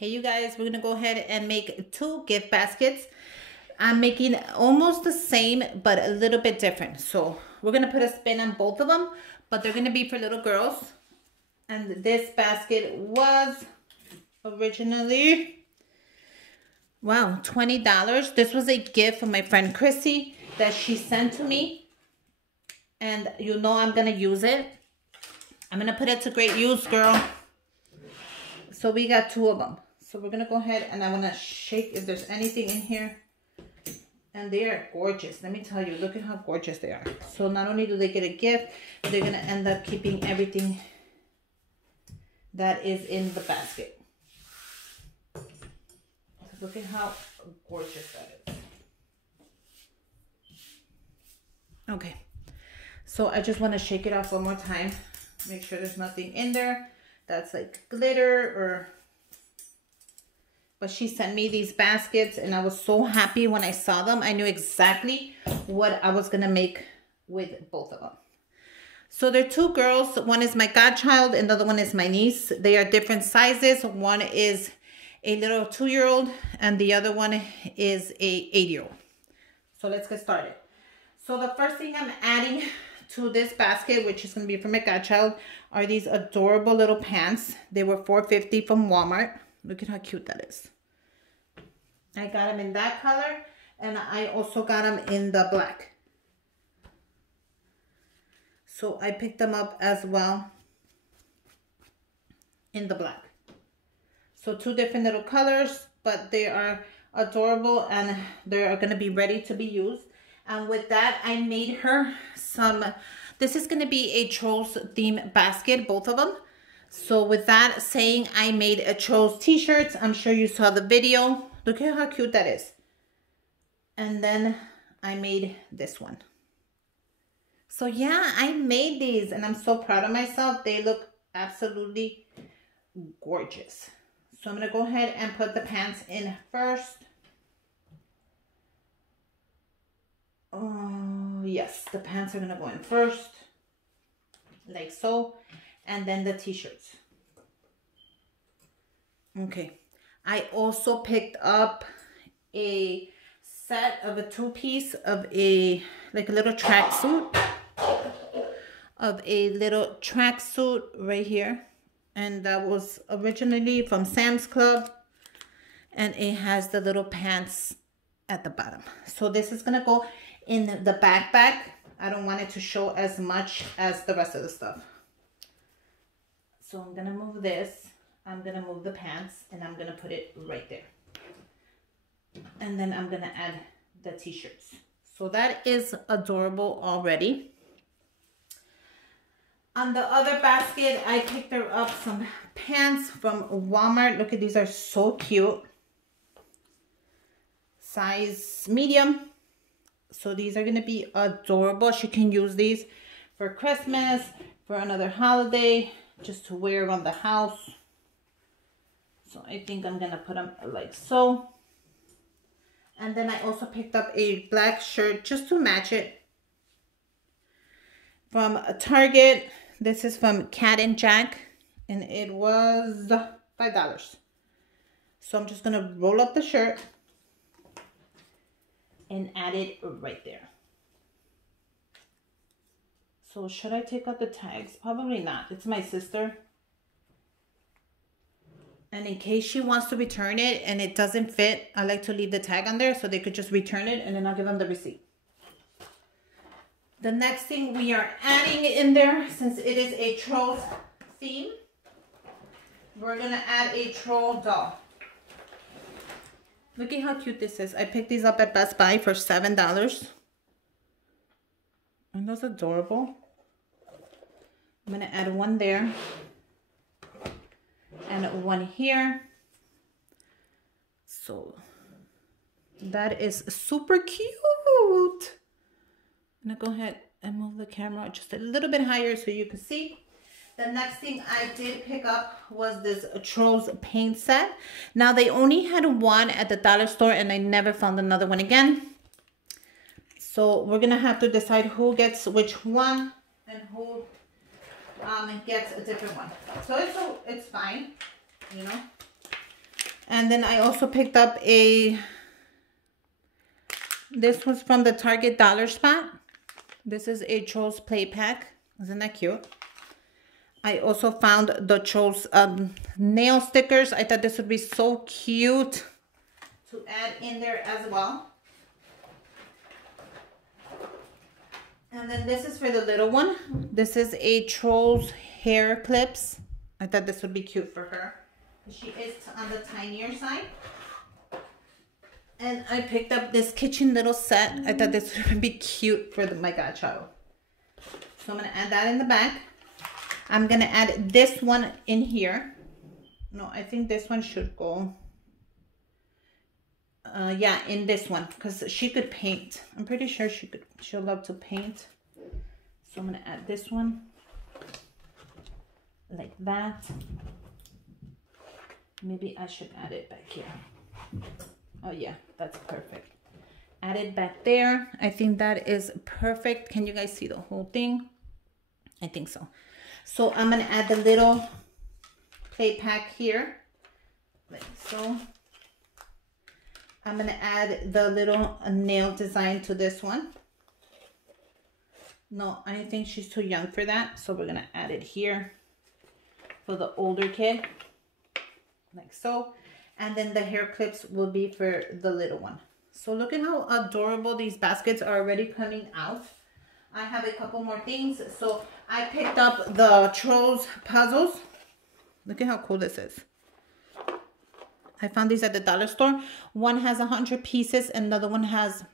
Hey you guys, we're gonna go ahead and make two gift baskets. I'm making almost the same but a little bit different. So we're gonna put a spin on both of them, but they're gonna be for little girls. And this basket was originally, wow, $20. This was a gift from my friend Chrissy that she sent to me. And you know I'm gonna use it. I'm gonna put it to great use, girl. So we got two of them. So we're gonna go ahead and I wanna shake if there's anything in here. And they are gorgeous. Let me tell you, look at how gorgeous they are. So not only do they get a gift, they're gonna end up keeping everything that is in the basket. So look at how gorgeous that is. Okay, so I just wanna shake it off one more time. Make sure there's nothing in there that's like glitter or... But she sent me these baskets and I was so happy when I saw them. I knew exactly what I was going to make with both of them. So they're two girls. One is my godchild and the other one is my niece. They are different sizes. One is a little 2-year-old and the other one is a 8-year-old. So let's get started. So the first thing I'm adding to this basket, which is going to be for my godchild, are these adorable little pants. They were $4.50 from Walmart. Look at how cute that is. I got them in that color and I also got them in the black. So I picked them up as well in the black. So two different little colors, but they are adorable and they are going to be ready to be used. And with that, I made her some, this is going to be a Trolls theme basket, both of them. So with that saying, I made a Trolls t-shirts. I'm sure you saw the video. Look at how cute that is. And then I made this one. So yeah, I made these and I'm so proud of myself. They look absolutely gorgeous. So I'm going to go ahead and put the pants in first. Oh, yes, the pants are going to go in first. Like so. And then the t-shirts. Okay. I also picked up a set of a 2-piece of a, like a little tracksuit. Of a little tracksuit right here. And that was originally from Sam's Club. And it has the little pants at the bottom. So this is going to go in the backpack. I don't want it to show as much as the rest of the stuff. So I'm going to move this, I'm going to move the pants, and I'm going to put it right there. And then I'm going to add the t-shirts. So that is adorable already. On the other basket, I picked her up some pants from Walmart. Look at these, are so cute. Size medium. So these are going to be adorable. She can use these for Christmas, for another holiday, just to wear around the house. So I think I'm gonna put them like so. And then I also picked up a black shirt just to match it from Target. This is from Cat and Jack and it was $5. So I'm just gonna roll up the shirt and add it right there. So should I take out the tags? Probably not. It's my sister. And in case she wants to return it and it doesn't fit, I like to leave the tag on there so they could just return it and then I'll give them the receipt. The next thing we are adding in there, since it is a Trolls theme, we're going to add a troll doll. Look at how cute this is. I picked these up at Best Buy for $7. And that's adorable. I'm going to add one there. And one here. So that is super cute. I'm going to go ahead and move the camera just a little bit higher so you can see. The next thing I did pick up was this Trolls paint set. Now they only had one at the dollar store and I never found another one again. So we're going to have to decide who gets which one and who gets a different one. So it's fine, you know. And then I also picked up this was from the Target Dollar Spot. This is a Trolls play pack. Isn't that cute? I also found the Trolls nail stickers. I thought this would be so cute to add in there as well. And then this is for the little one. This is a Trolls hair clips. I thought this would be cute for her. She is on the tinier side. And I picked up this kitchen little set. I thought this would be cute for my godchild. So I'm going to add that in the back. I'm going to add this one in here. No, I think this one should go. Yeah, in this one. Because she could paint. I'm pretty sure she'll love to paint. So I'm going to add this one. Like that. Maybe I should add it back here. Oh yeah, that's perfect. Add it back there. I think that is perfect. Can you guys see the whole thing? I think so. So I'm gonna add the little play pack here, like so. I'm gonna add the little nail design to this one. No, I think she's too young for that, so we're gonna add it here for the older kid, like so. And then the hair clips will be for the little one. So look at how adorable these baskets are already coming out. I have a couple more things. So I picked up the Trolls puzzles. Look at how cool this is. I found these at the dollar store. One has 100 pieces and the other one has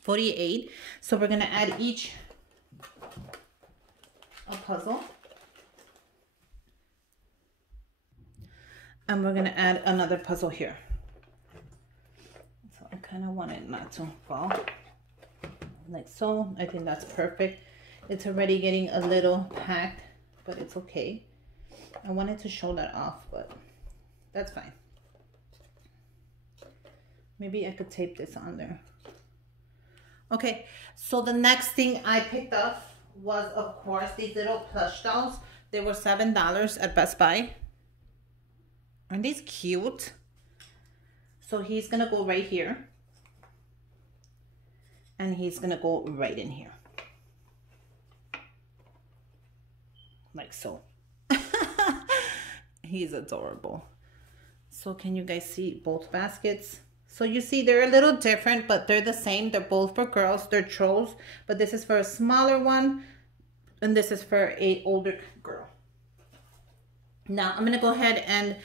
48. So we're gonna add each a puzzle. And we're gonna add another puzzle here. So I kind of want it not to fall. Like so. I think that's perfect. It's already getting a little packed, but it's okay. I wanted to show that off, but that's fine. Maybe I could tape this on there. Okay, so the next thing I picked up was, of course, these little plush dolls. They were $7 at Best Buy. Aren't these cute? So he's gonna go right here. And he's gonna go right in here. Like so. He's adorable. So can you guys see both baskets? So you see they're a little different, but they're the same. They're both for girls. They're Trolls. But this is for a smaller one. And this is for an older girl. Now I'm gonna go ahead and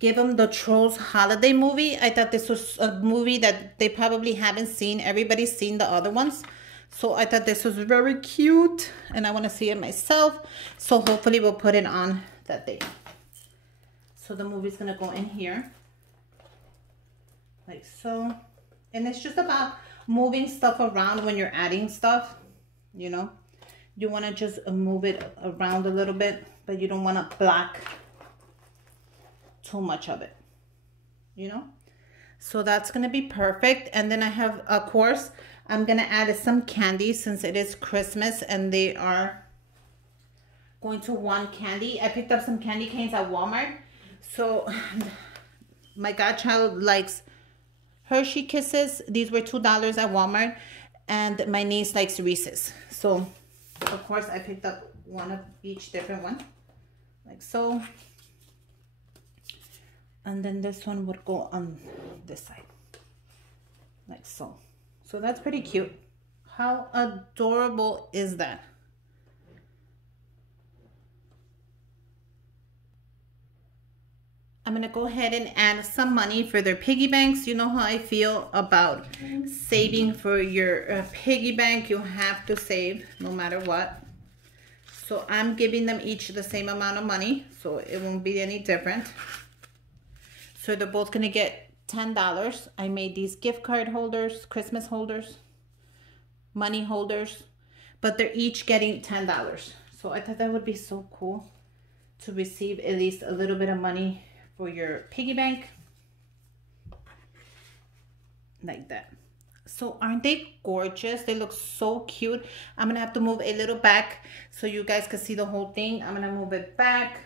give them the Trolls holiday movie. I thought this was a movie that they probably haven't seen. Everybody's seen the other ones. So I thought this was very cute. And I want to see it myself. So hopefully we'll put it on that day. So the movie's going to go in here. Like so. And it's just about moving stuff around when you're adding stuff. You know. You want to just move it around a little bit. But you don't want to block too much of it, you know. So that's gonna be perfect. And then I have, of course, I'm gonna add some candy since it is Christmas and they are going to want candy. I picked up some candy canes at Walmart. So my godchild likes Hershey Kisses. These were $2 at Walmart. And my niece likes Reese's. So of course I picked up one of each different one, like so. And then this one would go on this side, like so. So that's pretty cute. How adorable is that? I'm gonna go ahead and add some money for their piggy banks. You know how I feel about saving for your piggy bank. You have to save no matter what. So I'm giving them each the same amount of money, so it won't be any different. So they're both gonna get $10. I made these gift card holders, Christmas holders, money holders, but they're each getting $10. So I thought that would be so cool to receive at least a little bit of money for your piggy bank. Like that. So aren't they gorgeous? They look so cute. I'm gonna have to move a little back so you guys can see the whole thing. I'm gonna move it back.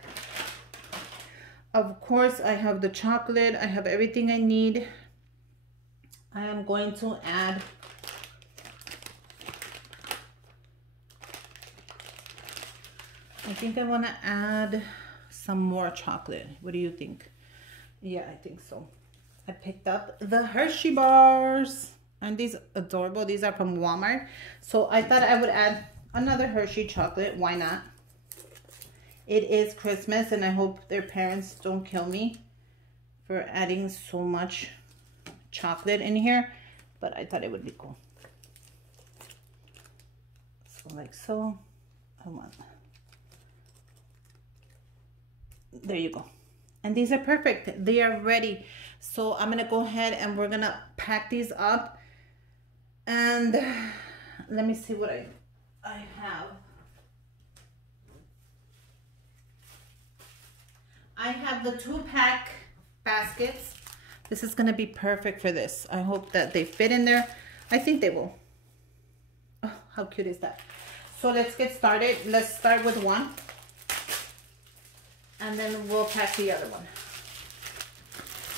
Of course, I have the chocolate. I have everything I need. I am going to add I think I want to add some more chocolate. What do you think? Yeah, I think so. I picked up the Hershey bars. Aren't these adorable? These are from Walmart. So I thought I would add another Hershey chocolate. Why not? It is Christmas and I hope their parents don't kill me for adding so much chocolate in here. But I thought it would be cool. So like so. Hold on. There you go. And these are perfect. They are ready. So I'm going to go ahead and we're going to pack these up. And let me see what I have. I have the 2-pack baskets. This is going to be perfect for this. I hope that they fit in there. I think they will. Oh, how cute is that? So let's get started. Let's start with one. And then we'll pack the other one.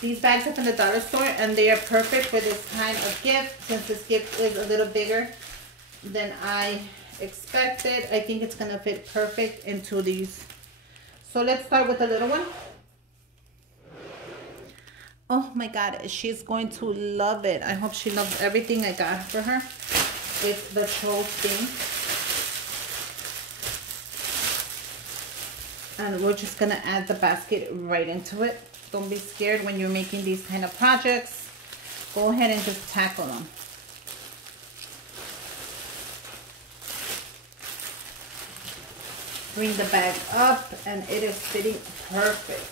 These bags are from the dollar store and they are perfect for this kind of gift. Since this gift is a little bigger than I expected, I think it's going to fit perfect into these. So let's start with the little one. Oh my God, she's going to love it. I hope she loves everything I got for her. It's the troll thing. And we're just gonna add the basket right into it. Don't be scared when you're making these kind of projects. Go ahead and just tackle them. Bring the bag up and it is fitting perfect.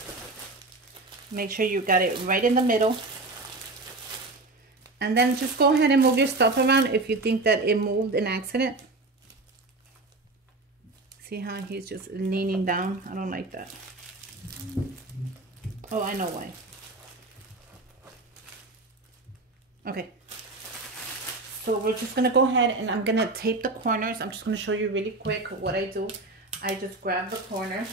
Make sure you got it right in the middle. And then just go ahead and move your stuff around if you think that it moved in accident. See how he's just leaning down? I don't like that. Oh, I know why. Okay. So we're just going to go ahead and I'm going to tape the corners. I'm just going to show you really quick what I do. I just grab the corners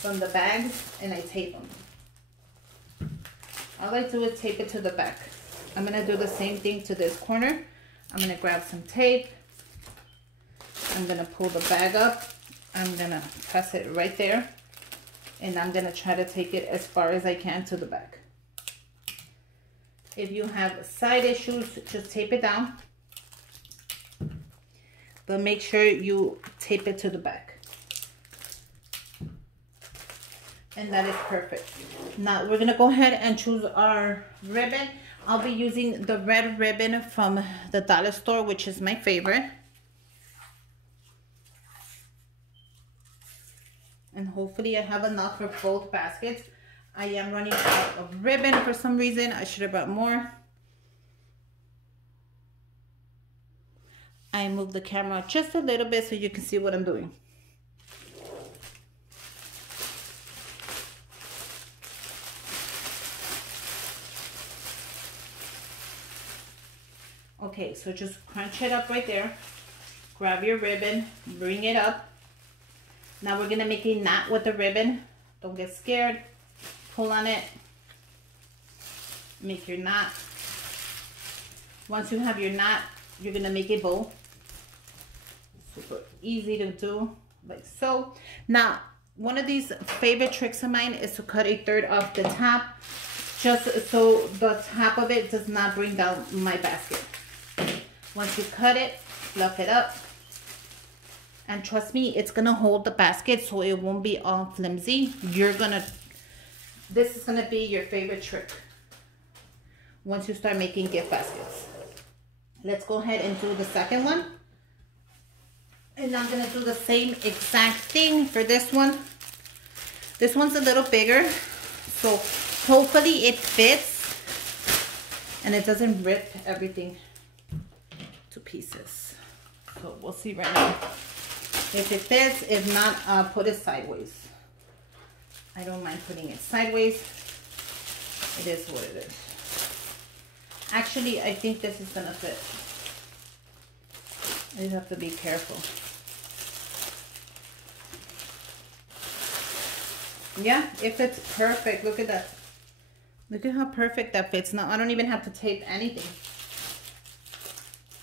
from the bags and I tape them. All I do is tape it to the back. I'm going to do the same thing to this corner. I'm going to grab some tape. I'm going to pull the bag up. I'm going to press it right there. And I'm going to try to take it as far as I can to the back. If you have side issues, just tape it down. But make sure you tape it to the back. And that is perfect. Now we're going to go ahead and choose our ribbon. I'll be using the red ribbon from the dollar store, which is my favorite. And hopefully I have enough for both baskets. I am running out of ribbon for some reason. I should have brought more. I moved the camera just a little bit so you can see what I'm doing. Okay, so just crunch it up right there. Grab your ribbon, bring it up. Now we're gonna make a knot with the ribbon. Don't get scared. Pull on it. Make your knot. Once you have your knot, you're gonna make a bow. Super easy to do, like so. Now, one of these favorite tricks of mine is to cut a third off the top, just so the top of it does not bring down my basket. Once you cut it, fluff it up. And trust me, it's gonna hold the basket so it won't be all flimsy. This is gonna be your favorite trick once you start making gift baskets. Let's go ahead and do the second one. And I'm gonna do the same exact thing for this one. This one's a little bigger, so hopefully it fits and it doesn't rip everything to pieces. So we'll see right now. If it fits, if not, I'll put it sideways. I don't mind putting it sideways. It is what it is. Actually, I think this is gonna fit. I just have to be careful. Yeah, it fits perfect. Look at that. Look at how perfect that fits. Now I don't even have to tape anything.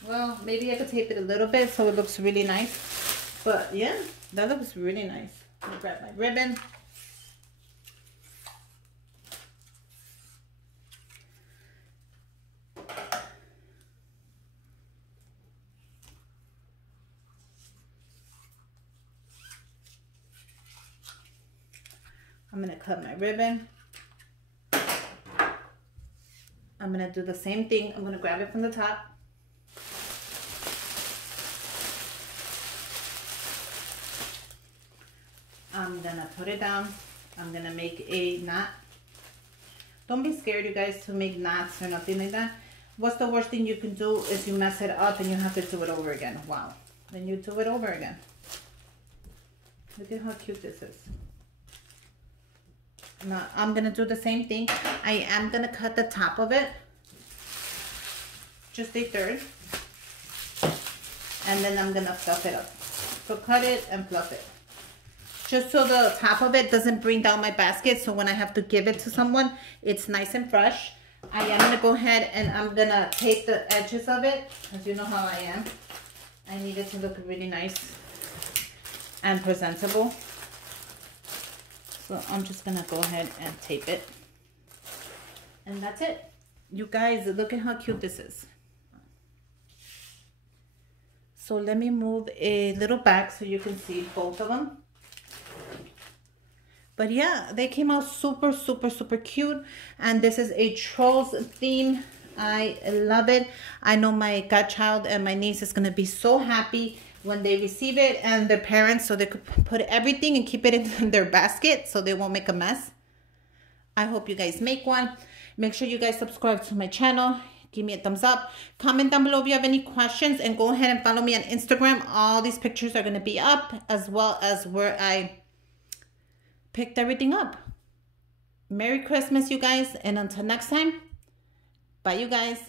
Well, maybe I could tape it a little bit so it looks really nice. But yeah, that looks really nice. Let me grab my ribbon. I'm going to cut my ribbon. I'm going to do the same thing. I'm going to grab it from the top. I'm going to put it down. I'm going to make a knot. Don't be scared, you guys, to make knots or nothing like that. What's the worst thing you can do is you mess it up and you have to do it over again. Wow. Then you do it over again. Look at how cute this is. Now I'm gonna do the same thing. I am gonna cut the top of it, just a third, and then I'm gonna fluff it up. So cut it and fluff it, just so the top of it doesn't bring down my basket. So when I have to give it to someone, it's nice and fresh. I am gonna go ahead and I'm gonna tape the edges of it, as you know how I am. I need it to look really nice and presentable. So I'm just gonna go ahead and tape it. And that's it. You guys, look at how cute this is. So let me move a little back so you can see both of them. But yeah, they came out super, super, super cute. And this is a Trolls theme. I love it. I know my godchild and my niece is gonna be so happy when they receive it, and their parents, so they could put everything and keep it in their basket so they won't make a mess. I hope you guys make one. Make sure you guys subscribe to my channel. Give me a thumbs up. Comment down below if you have any questions, and go ahead and follow me on Instagram. All these pictures are going to be up, as well as where I picked everything up. Merry Christmas, you guys, and until next time, bye, you guys.